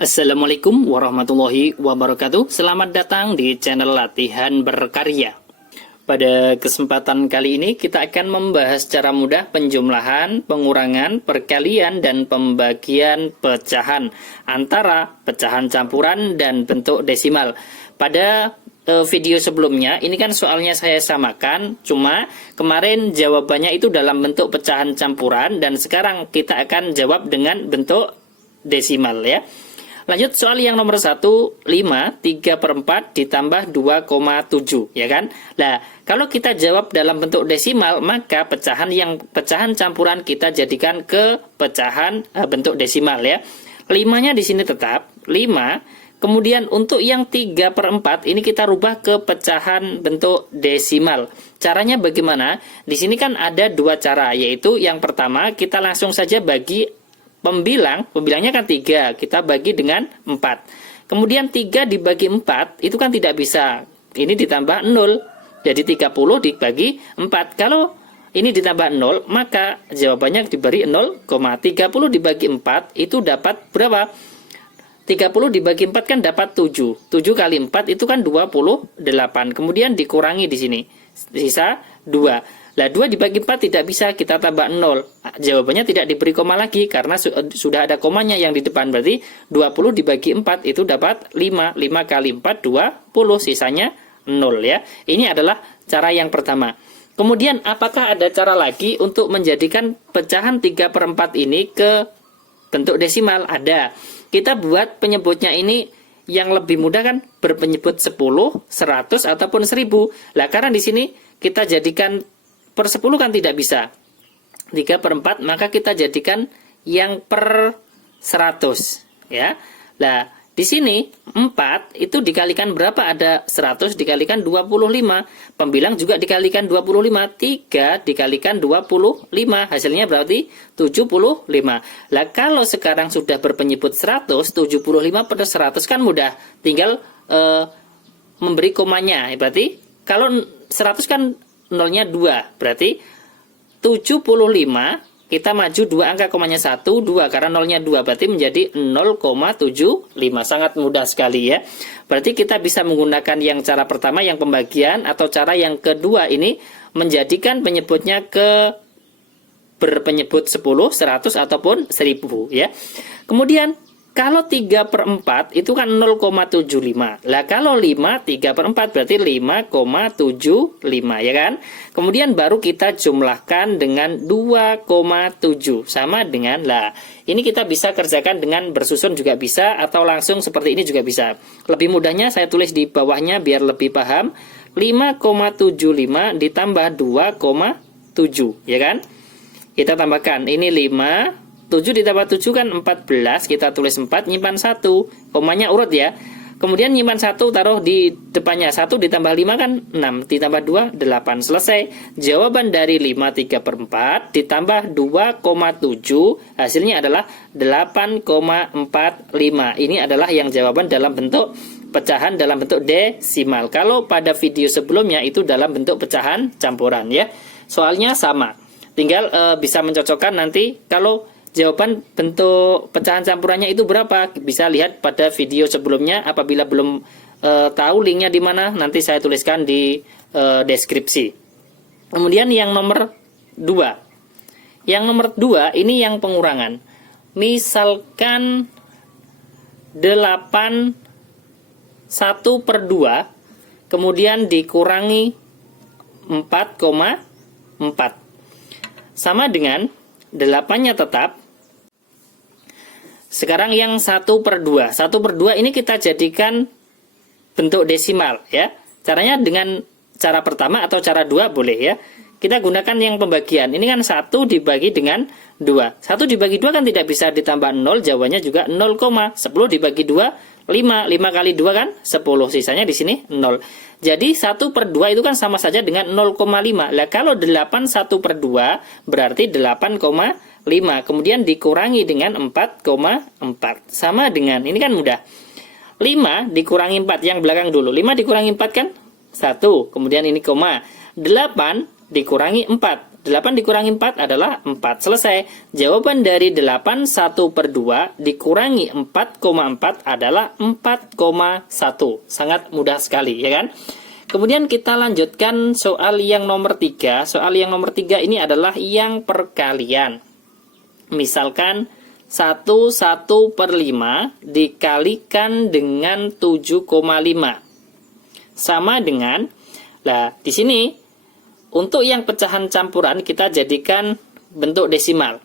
Assalamualaikum warahmatullahi wabarakatuh. Selamat datang di channel Latihan Berkarya. Pada kesempatan kali ini kita akan membahas cara mudah penjumlahan, pengurangan, perkalian, dan pembagian pecahan antara pecahan campuran dan bentuk desimal. Pada video sebelumnya ini kan soalnya saya samakan, cuma kemarin jawabannya itu dalam bentuk pecahan campuran dan sekarang kita akan jawab dengan bentuk desimal ya. Lanjut soal yang nomor 1, 5, 3/4 ditambah 2,7 ya kan. Nah, kalau kita jawab dalam bentuk desimal, maka pecahan campuran kita jadikan ke pecahan bentuk desimal ya. 5-nya di sini tetap 5. Kemudian untuk yang 3/4 ini kita rubah ke pecahan bentuk desimal. Caranya bagaimana? Di sini kan ada dua cara, yaitu yang pertama kita langsung saja bagi pembilangnya kan 3, kita bagi dengan 4. Kemudian 3 dibagi 4 itu kan tidak bisa. Ini ditambah 0. Jadi 30 dibagi 4. Kalau ini ditambah 0, maka jawabannya diberi 0,30 dibagi 4 itu dapat berapa? 30 dibagi 4 kan dapat 7. 7 kali 4 itu kan 28. Kemudian dikurangi di sini. Sisa 2. Lah 2 dibagi 4 tidak bisa, kita tambah 0. Jawabannya tidak diberi koma lagi karena sudah ada komanya yang di depan. Berarti 20 dibagi 4 itu dapat 5. 5 kali 4 20, sisanya 0 ya. Ini adalah cara yang pertama. Kemudian apakah ada cara lagi untuk menjadikan pecahan 3/4 ini ke bentuk desimal? Ada. Kita buat penyebutnya ini yang lebih mudah kan berpenyebut 10, 100 ataupun 1000. Lah karena di sini kita jadikan per 10 kan tidak bisa. 3/4 maka kita jadikan yang per 100 ya. Nah, di sini 4 itu dikalikan berapa? Ada 100 dikalikan 25. Pembilang juga dikalikan 25. 3 dikalikan 25. Hasilnya berarti 75. Lah kalau sekarang sudah berpenyebut 100, 75 per 100 kan mudah. Tinggal memberi komanya. Berarti kalau 100 kan nolnya 2, berarti 75 kita maju 2 angka komanya 1, 2 karena nolnya 2 berarti menjadi 0,75. Sangat mudah sekali ya. Berarti kita bisa menggunakan yang cara pertama yang pembagian atau cara yang kedua ini menjadikan penyebutnya ke berpenyebut 10, 100 ataupun 1000 ya. Kemudian kalau 3/4 itu kan 0,75. Lah kalau 5 3/4 berarti 5,75 ya kan. Kemudian baru kita jumlahkan dengan 2,7 sama dengan, lah ini kita bisa kerjakan dengan bersusun juga bisa atau langsung seperti ini juga bisa. Lebih mudahnya saya tulis di bawahnya biar lebih paham. 5,75 ditambah 2,7 ya kan. Kita tambahkan ini 5, 7 ditambah 7 kan 14, kita tulis 4, nyimpan 1, komanya urut ya. Kemudian nyimpan 1, taruh di depannya, 1 ditambah 5 kan 6, ditambah 2, 8, selesai. Jawaban dari 5 3/4 ditambah 2,7, hasilnya adalah 8,45. Ini adalah yang jawaban dalam bentuk pecahan dalam bentuk desimal. Kalau pada video sebelumnya itu dalam bentuk pecahan campuran ya. Soalnya sama, tinggal bisa mencocokkan nanti kalau jawaban bentuk pecahan campurannya itu berapa, bisa lihat pada video sebelumnya. Apabila belum tahu linknya di mana, nanti saya tuliskan di deskripsi. Kemudian yang nomor 2. Yang nomor 2 ini yang pengurangan. Misalkan 8 1/2 kemudian dikurangi 4,4 sama dengan 8-nya tetap. Sekarang yang 1/2. 1/2 ini kita jadikan bentuk desimal ya. Caranya dengan cara pertama atau cara 2 boleh ya. Kita gunakan yang pembagian. Ini kan 1 dibagi dengan 2. 1 dibagi 2 kan tidak bisa ditambah 0, jawabannya juga 0, 10 dibagi 2 5. 5 kali 2 kan 10, sisanya di sini 0. Jadi 1/2 itu kan sama saja dengan 0,5. Lah kalau 8 1/2 berarti 8,5. Kemudian dikurangi dengan 4,4. Sama dengan, ini kan mudah. 5 dikurangi 4, yang belakang dulu. 5 dikurangi 4 kan 1. Kemudian ini koma. 8 dikurangi 4. 8 dikurangi 4 adalah 4. Selesai. Jawaban dari 8 1 per 2 dikurangi 4,4 adalah 4,1. Sangat mudah sekali, ya kan? Kemudian kita lanjutkan soal yang nomor 3. Soal yang nomor 3 ini adalah yang perkalian. Misalkan 1 per 5 dikalikan dengan 7,5. Sama dengan, nah di sini untuk yang pecahan campuran kita jadikan bentuk desimal.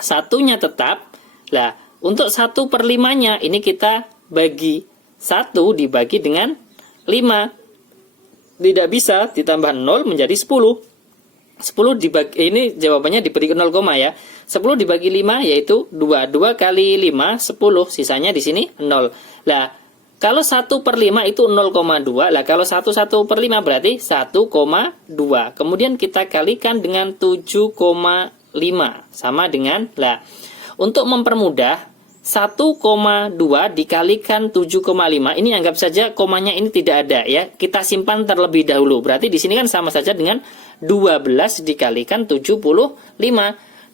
Satunya tetap. Nah, untuk 1 per 5-nya ini kita bagi 1 dibagi dengan 5. Tidak bisa ditambah 0 menjadi 10. 10 dibagi, ini jawabannya diberi 0, ya. 10 dibagi 5 yaitu 2. 2 kali 5, 10. Sisanya di sini 0. Nah, kalau 1 per 5 itu 0,2. Lah, kalau 1 per 5 berarti 1,2. Kemudian kita kalikan dengan 7,5. Sama dengan, lah, untuk mempermudah, 1,2 dikalikan 7,5. Ini anggap saja komanya ini tidak ada, ya. Kita simpan terlebih dahulu. Berarti di sini kan sama saja dengan 12 dikalikan 75.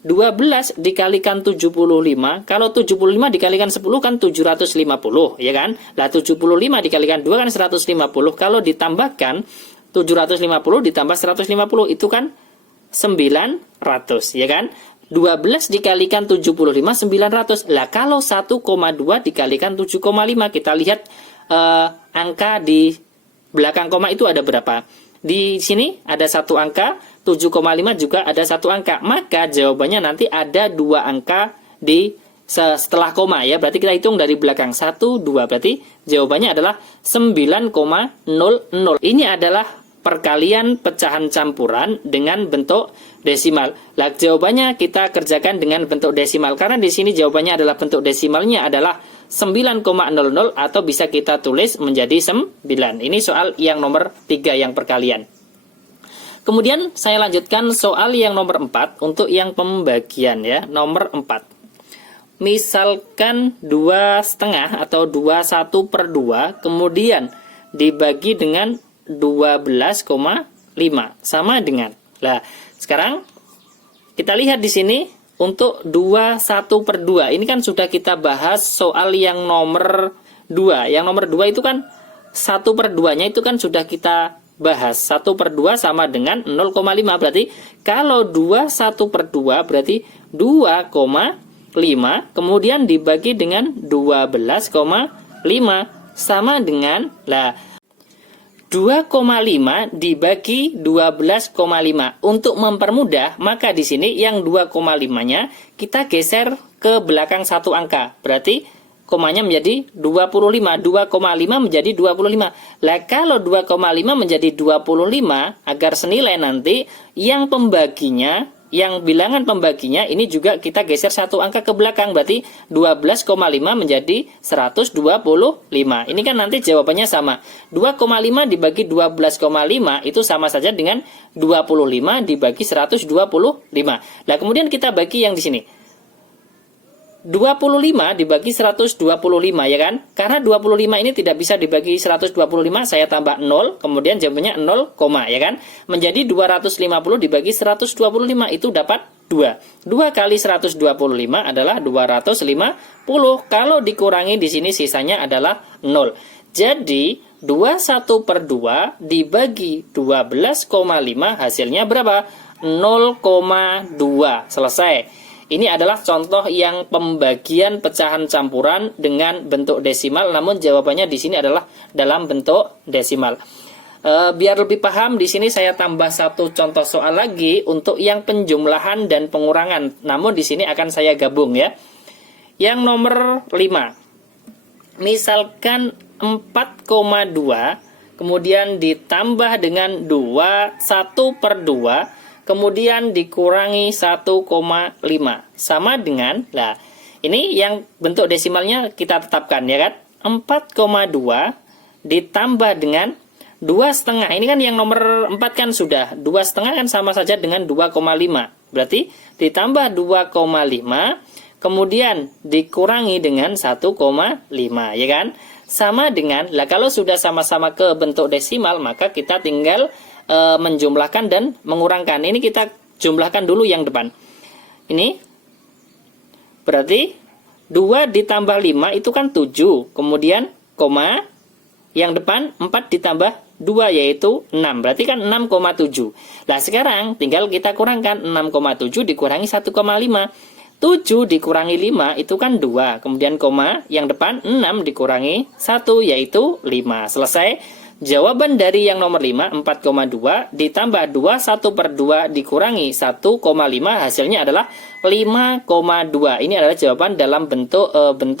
12 dikalikan 75. Kalau 75 dikalikan 10 kan 750, ya kan? Lah 75 dikalikan 2 kan 150. Kalau ditambahkan 750 ditambah 150 itu kan 900, ya kan? 12 dikalikan 75, 900. Lah kalau 1,2 dikalikan 7,5, kita lihat angka di belakang koma itu ada berapa. Di sini ada satu angka, 7,5 juga ada satu angka. Maka jawabannya nanti ada 2 angka di setelah koma, ya. Berarti kita hitung dari belakang 1, 2. Berarti jawabannya adalah 9,00. Ini adalah perkalian pecahan campuran dengan bentuk desimal. Lah jawabannya kita kerjakan dengan bentuk desimal karena di sini jawabannya adalah bentuk desimalnya adalah 9,00 atau bisa kita tulis menjadi 9. Ini soal yang nomor 3 yang perkalian. Kemudian saya lanjutkan soal yang nomor 4 untuk yang pembagian, ya. Nomor 4. Misalkan 2,5 atau 21 per 2 kemudian dibagi dengan 12,5 sama dengan. Lah, sekarang kita lihat di sini untuk 21 per 2. Ini kan sudah kita bahas soal yang nomor 2. Yang nomor 2 itu kan 1 per 2-nya itu kan sudah kita bahas. 1 per 2 sama dengan 0,5. Berarti kalau 21 per 2 berarti 2,5 kemudian dibagi dengan 12,5 sama dengan, lah, 2,5 dibagi 12,5. Untuk mempermudah, maka di sini yang 2,5-nya kita geser ke belakang satu angka. Berarti komanya menjadi 25. 2,5 menjadi 25. Lah kalau 2,5 menjadi 25, agar senilai nanti yang pembaginya, yang bilangan pembaginya ini juga kita geser satu angka ke belakang. Berarti 12,5 menjadi 125. Ini kan nanti jawabannya sama. 2,5 dibagi 12,5 itu sama saja dengan 25 dibagi 125. Nah, kemudian kita bagi yang di sini. 25 dibagi 125, ya kan? Karena 25 ini tidak bisa dibagi 125, saya tambah 0, kemudian jawabannya 0, ya kan? Menjadi 250 dibagi 125 itu dapat 2. 2 kali 125 adalah 250. Kalau dikurangi di sini sisanya adalah 0. Jadi 21 per 2 dibagi 12,5 hasilnya berapa? 0,2. Selesai. Ini adalah contoh yang pembagian pecahan campuran dengan bentuk desimal, namun jawabannya di sini adalah dalam bentuk desimal. Biar lebih paham, di sini saya tambah satu contoh soal lagi untuk yang penjumlahan dan pengurangan. Namun di sini akan saya gabung, ya. Yang nomor 5. Misalkan 4,2 kemudian ditambah dengan 2, 1 per 2 kemudian dikurangi 1,5 sama dengan, lah, ini yang bentuk desimalnya kita tetapkan, ya kan? 4,2 ditambah dengan 2,5. Ini kan yang nomor 4 kan sudah 2,5 kan sama saja dengan 2,5. Berarti ditambah 2,5 kemudian dikurangi dengan 1,5, ya kan? Sama dengan, lah, kalau sudah sama-sama ke bentuk desimal maka kita tinggal menjumlahkan dan mengurangkan. Ini kita jumlahkan dulu yang depan. Ini berarti 2 ditambah 5 itu kan 7. Kemudian koma, yang depan 4 ditambah 2 yaitu 6. Berarti kan 6,7. Nah sekarang tinggal kita kurangkan 6,7 dikurangi 1,5. 7 dikurangi 5 itu kan 2. Kemudian koma, yang depan 6 dikurangi 1 yaitu 5. Selesai. Jawaban dari yang nomor 5, 4,2 ditambah 21/2 dikurangi 1,5 hasilnya adalah 5,2. Ini adalah jawaban dalam bentuk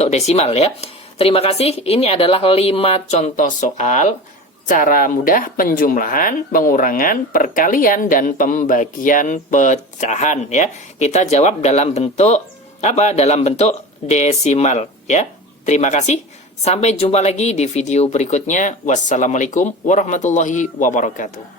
desimal ya. Terima kasih. Ini adalah 5 contoh soal cara mudah penjumlahan, pengurangan, perkalian, dan pembagian pecahan ya. Kita jawab dalam bentuk apa? Dalam bentuk desimal ya. Terima kasih. Sampai jumpa lagi di video berikutnya. Wassalamualaikum warahmatullahi wabarakatuh.